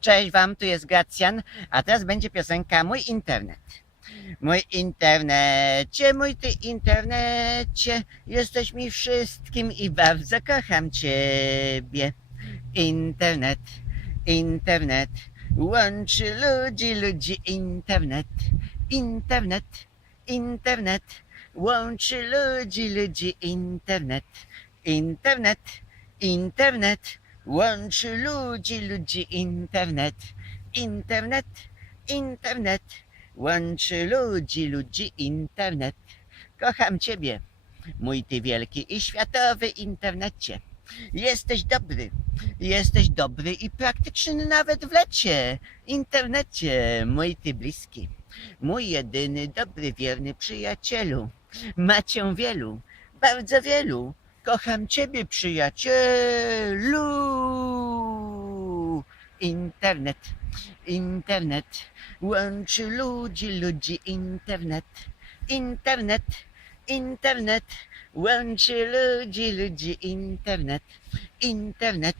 Cześć wam, tu jest Gracjan, a teraz będzie piosenka Mój internet. Mój internecie, mój ty internecie, jesteś mi wszystkim i bardzo kocham ciebie. Internet, internet, łączy ludzi, ludzi, internet, internet, internet, łączy ludzi, ludzi, internet, internet, internet, łączy ludzi, ludzi, internet, internet, internet, łączy ludzi, ludzi, internet. Kocham Ciebie, mój Ty wielki i światowy internecie. Jesteś dobry, jesteś dobry i praktyczny nawet w lecie, internecie, mój Ty bliski. Mój jedyny, dobry, wierny przyjacielu. Macie wielu, bardzo wielu. Kocham Ciebie, przyjacielu. Internet, internet, łączy ludzi, ludzi, internet, internet, internet, łączy ludzi, ludzi, internet, internet,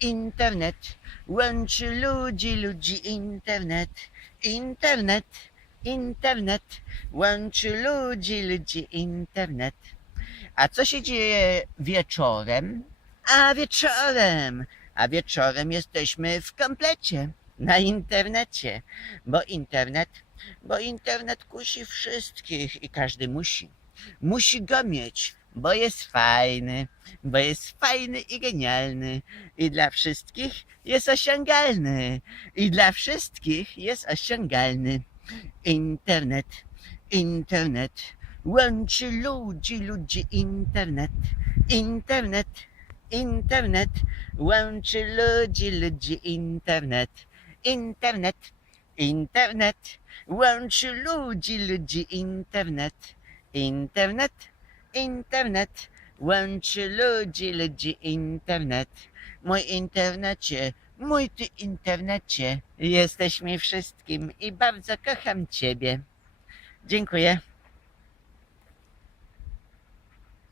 internet, łączy ludzi, ludzi, internet, internet, internet, łączy ludzi, ludzi, internet. A co się dzieje wieczorem? A wieczorem, a wieczorem jesteśmy w komplecie, na internecie, bo internet, bo internet kusi wszystkich i każdy musi. Musi go mieć, bo jest fajny, bo jest fajny i genialny i dla wszystkich jest osiągalny i dla wszystkich jest osiągalny. Internet, internet, łączy ludzi, ludzi, internet, internet, internet, łączy ludzi, ludzi, internet, internet, internet, łączy ludzi, ludzi, internet, internet, internet, łączy ludzi, ludzi, internet. Mój internecie, mój ty internecie, jesteś mi wszystkim i bardzo kocham ciebie. Dziękuję.